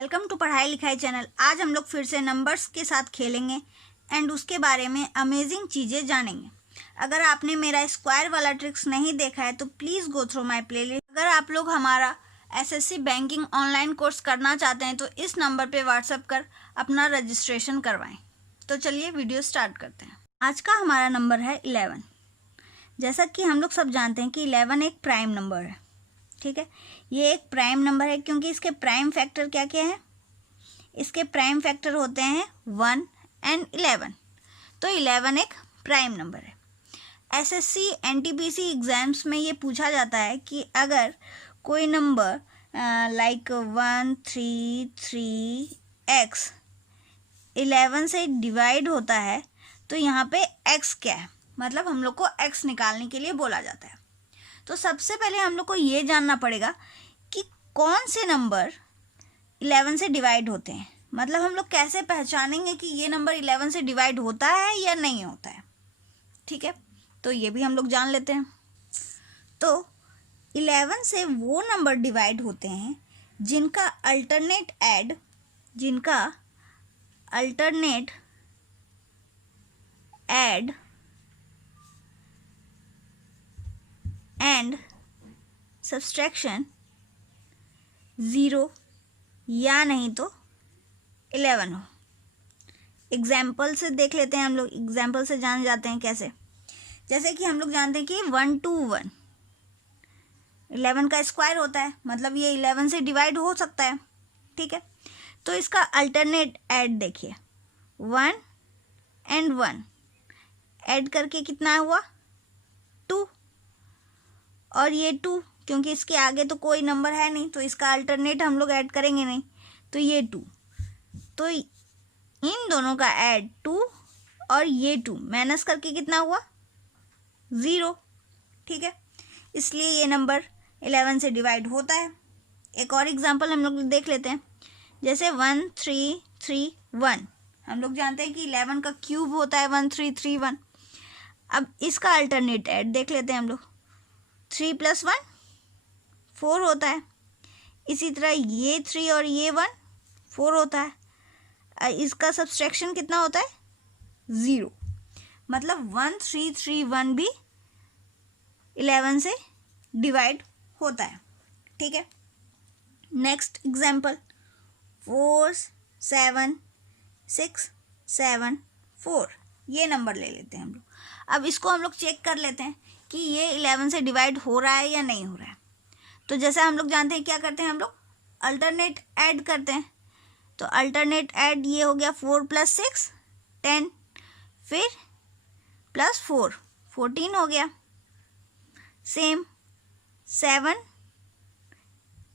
Welcome to पढ़ाई लिखाई channel. आज हम लोग फिर से नंबर्स के साथ खेलेंगे एंड उसके बारे में अमेजिंग चीज़ें जानेंगे। अगर आपने मेरा स्क्वायर वाला ट्रिक्स नहीं देखा है तो please go through my playlist. अगर आप लोग हमारा एसएससी बैंकिंग ऑनलाइन कोर्स करना चाहते हैं तो इस नंबर पे व्हाट्सएप कर अपना रजिस्ट्रेशन करवाएं। तो चलिए वीडियो स्टार्ट करते हैं। आज का हमारा नंबर है 11। जैसा कि हम लोग सब जानते हैं कि 11 एक प्राइम नंबर है। ठीक है, ये एक प्राइम नंबर है क्योंकि इसके प्राइम फैक्टर क्या क्या है। इसके प्राइम फैक्टर होते हैं 1 एंड 11। तो 11 एक प्राइम नंबर है। एसएससी एनटीपीसी एग्जाम्स में ये पूछा जाता है कि अगर कोई नंबर लाइक 133x 11 से डिवाइड होता है तो यहाँ पे x क्या है, मतलब हम लोग को x निकालने के लिए बोला जाता है। तो सबसे पहले हम लोग को ये जानना पड़ेगा कि कौन से नंबर 11 से डिवाइड होते हैं, मतलब हम लोग कैसे पहचानेंगे कि ये नंबर 11 से डिवाइड होता है या नहीं होता है। ठीक है, तो ये भी हम लोग जान लेते हैं। तो 11 से वो नंबर डिवाइड होते हैं जिनका अल्टरनेट ऐड एंड सब्सट्रैक्शन 0 या नहीं तो 11 हो। एग्जाम्पल से देख लेते हैं, हम लोग एग्जाम्पल से जान जाते हैं कैसे। जैसे कि हम लोग जानते हैं कि 1 to 1 11 का स्क्वायर होता है, मतलब ये 11 से डिवाइड हो सकता है। ठीक है, तो इसका अल्टरनेट ऐड देखिए, 1 and 1 ऐड करके कितना हुआ 2, और ये 2 क्योंकि इसके आगे तो कोई नंबर है नहीं तो इसका अल्टरनेट हम लोग ऐड करेंगे नहीं, तो ये 2। तो इन दोनों का ऐड 2 और ये 2 माइनस करके कितना हुआ 0। ठीक है, इसलिए ये नंबर 11 से डिवाइड होता है। एक और एग्जांपल हम लोग देख लेते हैं। जैसे 1331 हम लोग जानते हैं कि 11 का क्यूब होता है 1331। अब इसका अल्टरनेट ऐड देख लेते हैं हम लोग, 3 + 1 4 होता है। इसी तरह ये 3 और ये 1 4 होता है। इसका सब्सट्रैक्शन कितना होता है 0, मतलब 1331 भी 11 से डिवाइड होता है। ठीक है, नेक्स्ट एग्जाम्पल 47674 ये नंबर ले लेते हैं हम लोग। अब इसको हम लोग चेक कर लेते हैं कि ये 11 से डिवाइड हो रहा है या नहीं हो रहा है। तो जैसा हम लोग जानते हैं क्या करते हैं, हम लोग अल्टरनेट ऐड करते हैं। तो अल्टरनेट ऐड ये हो गया 4 + 6 10, फिर +4 14 हो गया। सेम 7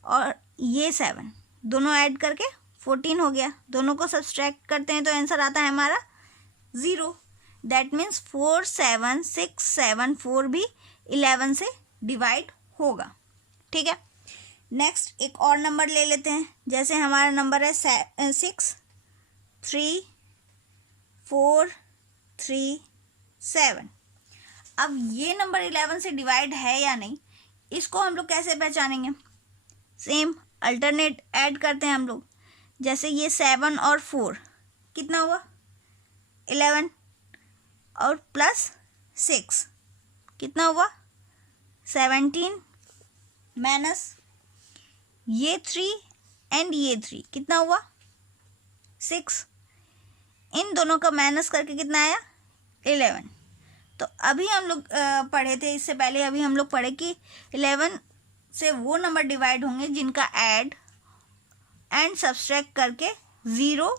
और ये 7 दोनों ऐड करके 14 हो गया। दोनों को सब्सट्रैक्ट करते हैं तो आंसर आता है हमारा 0। दैट मीन्स 47674 भी 11 से डिवाइड होगा। ठीक है, नेक्स्ट एक और नंबर ले लेते हैं। जैसे हमारा नंबर है 63437। अब ये नंबर 11 से डिवाइड है या नहीं, इसको हम लोग कैसे पहचानेंगे। सेम अल्टरनेट ऐड करते हैं हम लोग। जैसे ये 7 और 4 कितना हुआ 11, और +6 कितना हुआ 17, माइनस ये 3 एंड ये 3 कितना हुआ 6। इन दोनों का माइनस करके कितना आया 11। तो अभी हम लोग पढ़े थे, इससे पहले अभी हम लोग पढ़े कि 11 से वो नंबर डिवाइड होंगे जिनका ऐड एंड सब्सट्रैक्ट करके 0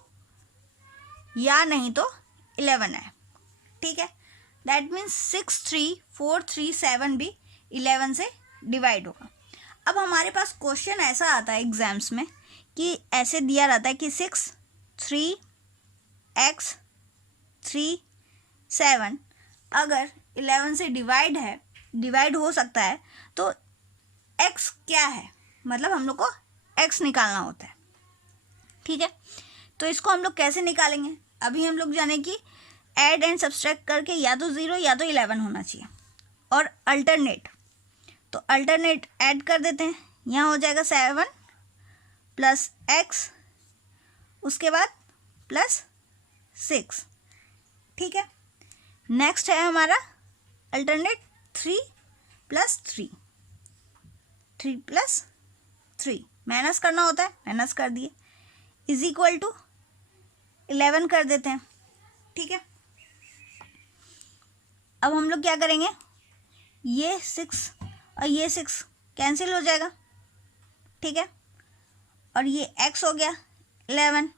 या नहीं तो 11 है। ठीक है, दैट मीन्स 63437 भी 11 से डिवाइड होगा। अब हमारे पास क्वेश्चन ऐसा आता है एग्जाम्स में कि ऐसे दिया रहता है कि 6 3x 3 7 अगर 11 से डिवाइड हो सकता है तो x क्या है, मतलब हम लोग को x निकालना होता है। ठीक है, तो इसको हम लोग कैसे निकालेंगे। अभी हम लोग जाने कि ऐड एंड सब्सट्रैक्ट करके या तो 0 या तो 11 होना चाहिए। और अल्टरनेट, तो अल्टरनेट ऐड कर देते हैं। यहाँ हो जाएगा 7 + x उसके बाद +6, ठीक है। नेक्स्ट है हमारा अल्टरनेट 3 + 3, 3 + 3 माइनस करना होता है, माइनस कर दिए, इज इक्वल टू 11 कर देते हैं, ठीक है। अब हम लोग क्या करेंगे, ये 6 और ये 6 कैंसिल हो जाएगा, ठीक है। और ये x हो गया 11,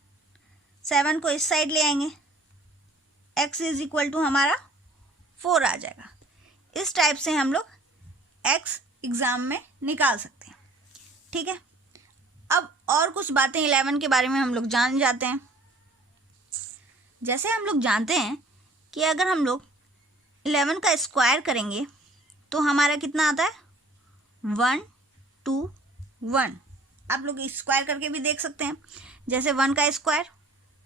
7 को इस साइड ले आएंगे, x इज इक्वल टू हमारा 4 आ जाएगा। इस टाइप से हम लोग x एग्ज़ाम में निकाल सकते हैं, ठीक है। अब और कुछ बातें 11 के बारे में हम लोग जान जाते हैं। जैसे हम लोग जानते हैं कि अगर हम लोग 11 का स्क्वायर करेंगे तो हमारा कितना आता है, 1 2 1। आप लोग स्क्वायर करके भी देख सकते हैं, जैसे 1 का स्क्वायर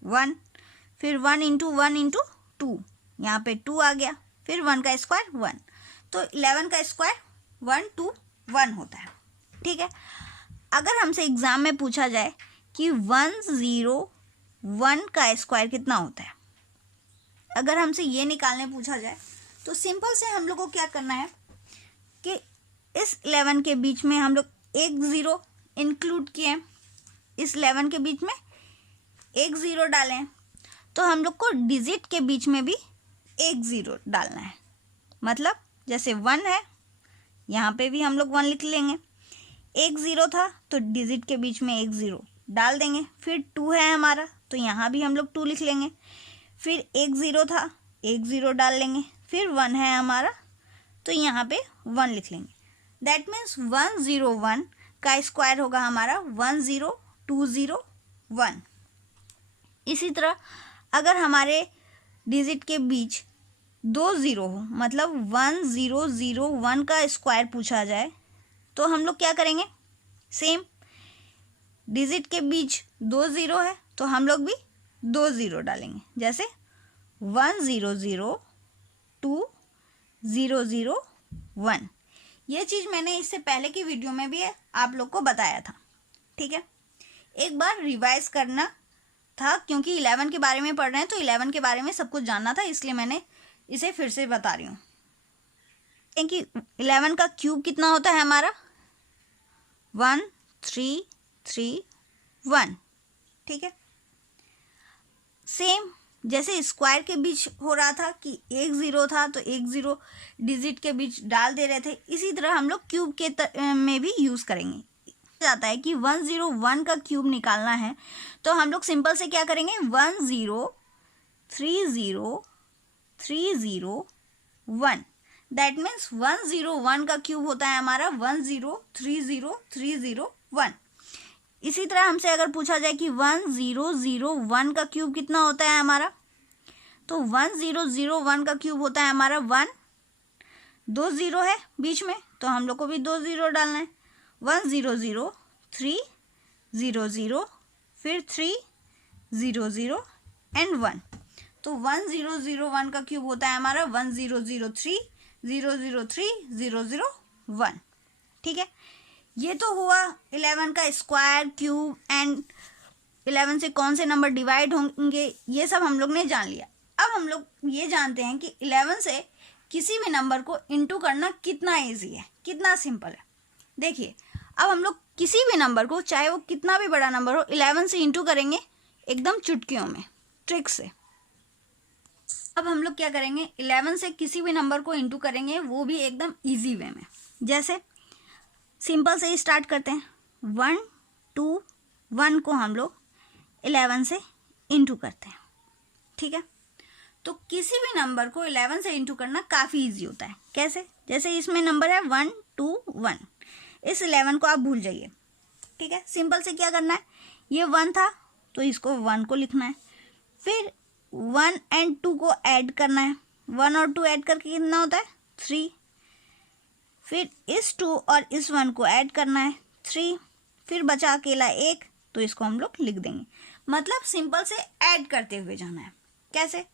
1, फिर 1 × 1 × 2, यहाँ पे 2 आ गया, फिर 1 का स्क्वायर 1, तो 11 का स्क्वायर 1 2 1 होता है, ठीक है। अगर हमसे एग्ज़ाम में पूछा जाए कि 101 का स्क्वायर कितना होता है, अगर हमसे ये निकालने पूछा जाए तो सिंपल से हम लोग को क्या करना है कि इस 11 के बीच में हम लोग एक ज़ीरो इंक्लूड किए, इस 11 के बीच में एक ज़ीरो डालें, तो हम लोग को डिजिट के बीच में भी एक ज़ीरो डालना है। मतलब जैसे 1 है, यहाँ पे भी हम लोग 1 लिख लेंगे, एक ज़ीरो था तो डिजिट के बीच में एक ज़ीरो डाल देंगे, फिर 2 है हमारा तो यहाँ भी हम लोग 2 लिख लेंगे, फिर एक ज़ीरो था, एक ज़ीरो डाल लेंगे, फिर 1 है हमारा तो यहाँ पे 1 लिख लेंगे। दैट मीन्स 101 का स्क्वायर होगा हमारा 10201। इसी तरह अगर हमारे डिजिट के बीच 2 ज़ीरो हो, मतलब 1001 का स्क्वायर पूछा जाए, तो हम लोग क्या करेंगे, सेम डिजिट के बीच 2 ज़ीरो है तो हम लोग भी 2 ज़ीरो डालेंगे, जैसे 10020001। ये चीज़ मैंने इससे पहले की वीडियो में भी आप लोग को बताया था, ठीक है। एक बार रिवाइज करना था क्योंकि 11 के बारे में पढ़ रहे हैं तो 11 के बारे में सब कुछ जानना था, इसलिए मैंने इसे फिर से बता रही हूँ कि 11 का क्यूब कितना होता है हमारा 1331, ठीक है। सेम जैसे स्क्वायर के बीच हो रहा था कि एक ज़ीरो था तो एक ज़ीरो डिजिट के बीच डाल दे रहे थे, इसी तरह हम लोग क्यूब के में भी यूज़ करेंगे। जाता है कि 101 का क्यूब निकालना है तो हम लोग सिंपल से क्या करेंगे, 1030301। दैट मीन्स 101 का क्यूब होता है हमारा 1030301। इसी तरह हमसे अगर पूछा जाए कि 1001 का क्यूब कितना होता है हमारा, तो 1001 का क्यूब होता है हमारा 1, 2 ज़ीरो है बीच में तो हम लोग को भी 2 ज़ीरो डालना है, 100300, फिर 300 एंड 1, तो 1001 का क्यूब होता है हमारा 1003003001, ठीक है। ये तो हुआ 11 का स्क्वायर, क्यूब एंड 11 से कौन से नंबर डिवाइड होंगे, ये सब हम लोग ने जान लिया। अब हम लोग ये जानते हैं कि 11 से किसी भी नंबर को इंटू करना कितना इजी है, कितना सिंपल है। देखिए अब हम लोग किसी भी नंबर को, चाहे वो कितना भी बड़ा नंबर हो, 11 से इंटू करेंगे एकदम चुटकियों में, ट्रिक से। अब हम लोग क्या करेंगे, 11 से किसी भी नंबर को इंटू करेंगे, वो भी एकदम इजी वे में। जैसे सिंपल से ही स्टार्ट करते हैं, 121 को हम लोग 11 से इंटू करते हैं, ठीक है। तो किसी भी नंबर को 11 से इंटू करना काफ़ी इजी होता है। कैसे, जैसे इसमें नंबर है 121, इस 11 को आप भूल जाइए, ठीक है। सिंपल से क्या करना है, ये 1 था तो इसको 1 को लिखना है, फिर 1 और 2 को ऐड करना है, 1 और 2 ऐड करके कितना होता है 3, फिर इस 2 और इस 1 को ऐड करना है 3, फिर बचा अकेला 1 तो इसको हम लोग लिख देंगे। मतलब सिंपल से ऐड करते हुए जाना है। कैसे,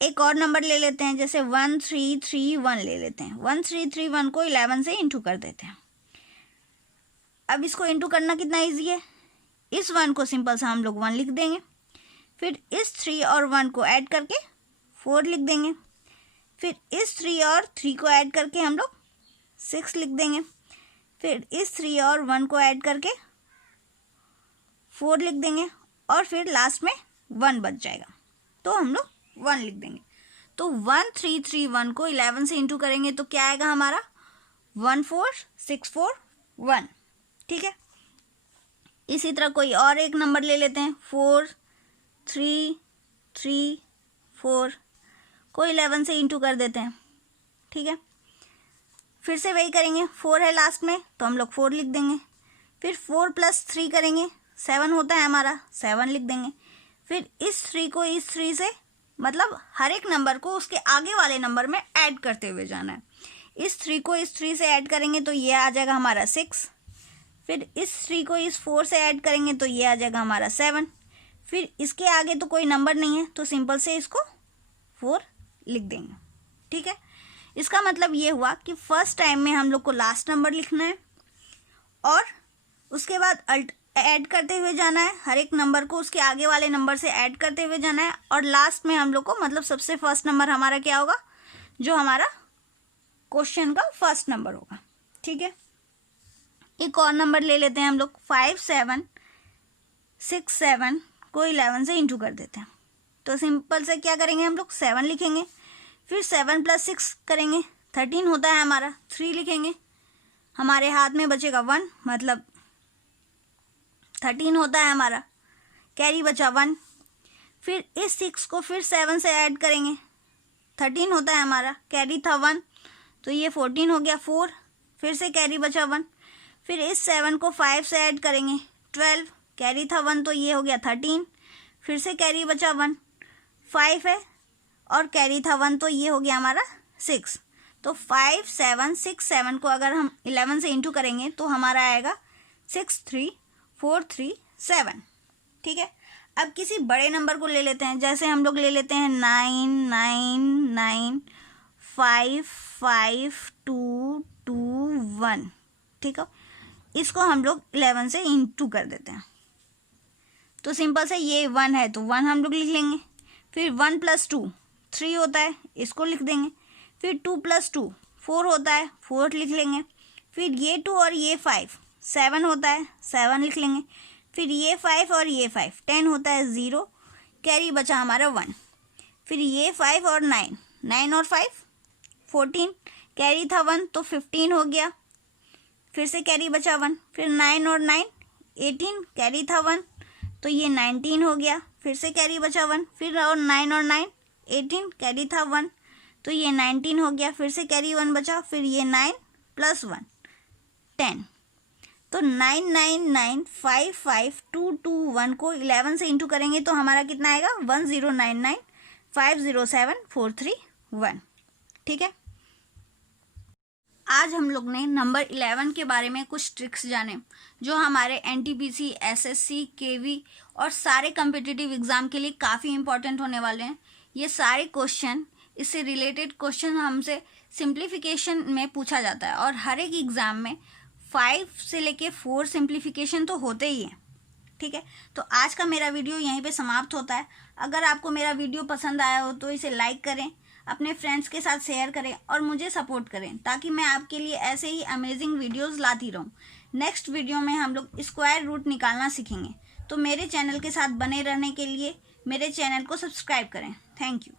एक और नंबर ले लेते हैं, जैसे 1331 ले लेते हैं, 1331 को 11 से इंटू कर देते हैं। अब इसको इंटू करना कितना ईजी है, इस 1 को सिंपल सा हम लोग 1 लिख देंगे। फिर इस 3 और 1 को ऐड करके 4 लिख देंगे। फिर इस 3 और 3 को ऐड करके हम लोग 6 लिख देंगे। फिर इस 3 और 1 को ऐड करके 4 लिख देंगे और फिर लास्ट में 1 बच जाएगा तो हम लोग 1 लिख देंगे। तो 1331 को 11 से इंटू करेंगे तो क्या आएगा हमारा 14641। ठीक है, इसी तरह कोई और एक नंबर ले लेते हैं 4334 को 11 से इंटू कर देते हैं। ठीक है, फिर से वही करेंगे, 4 है लास्ट में तो हम लोग 4 लिख देंगे। फिर 4 + 3 करेंगे, 7 होता है हमारा, 7 लिख देंगे। फिर इस 3 को इस 3 से, मतलब हर एक नंबर को उसके आगे वाले नंबर में ऐड करते हुए जाना है। इस 3 को इस 3 से ऐड करेंगे तो ये आ जाएगा हमारा 6। फिर इस 3 को इस 4 से ऐड करेंगे तो ये आ जाएगा हमारा 7। फिर इसके आगे तो कोई नंबर नहीं है तो सिंपल से इसको 4 लिख देंगे। ठीक है, इसका मतलब ये हुआ कि फर्स्ट टाइम में हम लोग को लास्ट नंबर लिखना है और उसके बाद ऐड करते हुए जाना है, हर एक नंबर को उसके आगे वाले नंबर से ऐड करते हुए जाना है और लास्ट में हम लोग को, मतलब सबसे फर्स्ट नंबर हमारा क्या होगा, जो हमारा क्वेश्चन का फर्स्ट नंबर होगा। ठीक है, एक और नंबर ले लेते हैं हम लोग 5767 को 11 से इंटू कर देते हैं। तो सिंपल से क्या करेंगे, हम लोग 7 लिखेंगे। फिर 7 + 6 करेंगे, 13 होता है हमारा, 3 लिखेंगे। हमारे हाथ में बचेगा 1, मतलब 13 होता है हमारा, कैरी बचा 1। फिर इस 6 को फिर 7 से ऐड करेंगे, 13 होता है हमारा, कैरी था 1 तो ये 14 हो गया 4। फिर से कैरी बचा 1। फिर इस 7 को 5 से ऐड करेंगे, 12, कैरी था 1 तो ये हो गया 13। फिर से कैरी बचा 1, 5 है और कैरी था 1 तो ये हो गया हमारा 6। तो 5767 को अगर हम 11 से इंटू करेंगे तो हमारा आएगा 63437। ठीक है, अब किसी बड़े नंबर को ले लेते हैं, जैसे हम लोग ले लेते हैं 99955221। ठीक है, इसको हम लोग 11 से इंटू कर देते हैं तो सिंपल से ये 1 है तो 1 हम लोग लिख लेंगे। फिर 1 + 2 3 होता है, इसको लिख देंगे। फिर 2 + 2 4 होता है, 4 लिख लेंगे। फिर ये 2 और ये 5 7 होता है, 7 लिख लेंगे। फिर ये 5 और ये 5 10 होता है, 0, कैरी बचा हमारा 1। फिर ये 5 और 9 9 और 5 14, कैरी था 1 तो 15 हो गया। फिर से कैरी बचा 1। फिर 9 और 9 18, कैरी था 1 तो ये 19 हो गया। फिर से कैरी बचा 1। फिर और 9 और 9 18, कैरी था 1 तो ये 19 हो गया। फिर से कैरी 1 बचा। फिर ये 9 + 1 10। तो 99955221 को 11 से इंटू करेंगे तो हमारा कितना आएगा 1099507431। ठीक है, आज हम लोग ने नंबर 11 के बारे में कुछ ट्रिक्स जाने जो हमारे एनटीपीसी, एसएससी, केवी और सारे कम्पिटिटिव एग्ज़ाम के लिए काफ़ी इंपॉर्टेंट होने वाले हैं। ये सारे क्वेश्चन, इससे रिलेटेड क्वेश्चन हमसे सिंप्लीफिकेशन में पूछा जाता है और हर एक एग्ज़ाम में 5 से लेके 4 सिंप्लीफिकेशन तो होते ही हैं। ठीक है, तो आज का मेरा वीडियो यहीं पे समाप्त होता है। अगर आपको मेरा वीडियो पसंद आया हो तो इसे लाइक करें, अपने फ्रेंड्स के साथ शेयर करें और मुझे सपोर्ट करें ताकि मैं आपके लिए ऐसे ही अमेजिंग वीडियोस लाती रहूं। नेक्स्ट वीडियो में हम लोग स्क्वायर रूट निकालना सीखेंगे, तो मेरे चैनल के साथ बने रहने के लिए मेरे चैनल को सब्सक्राइब करें। Thank you.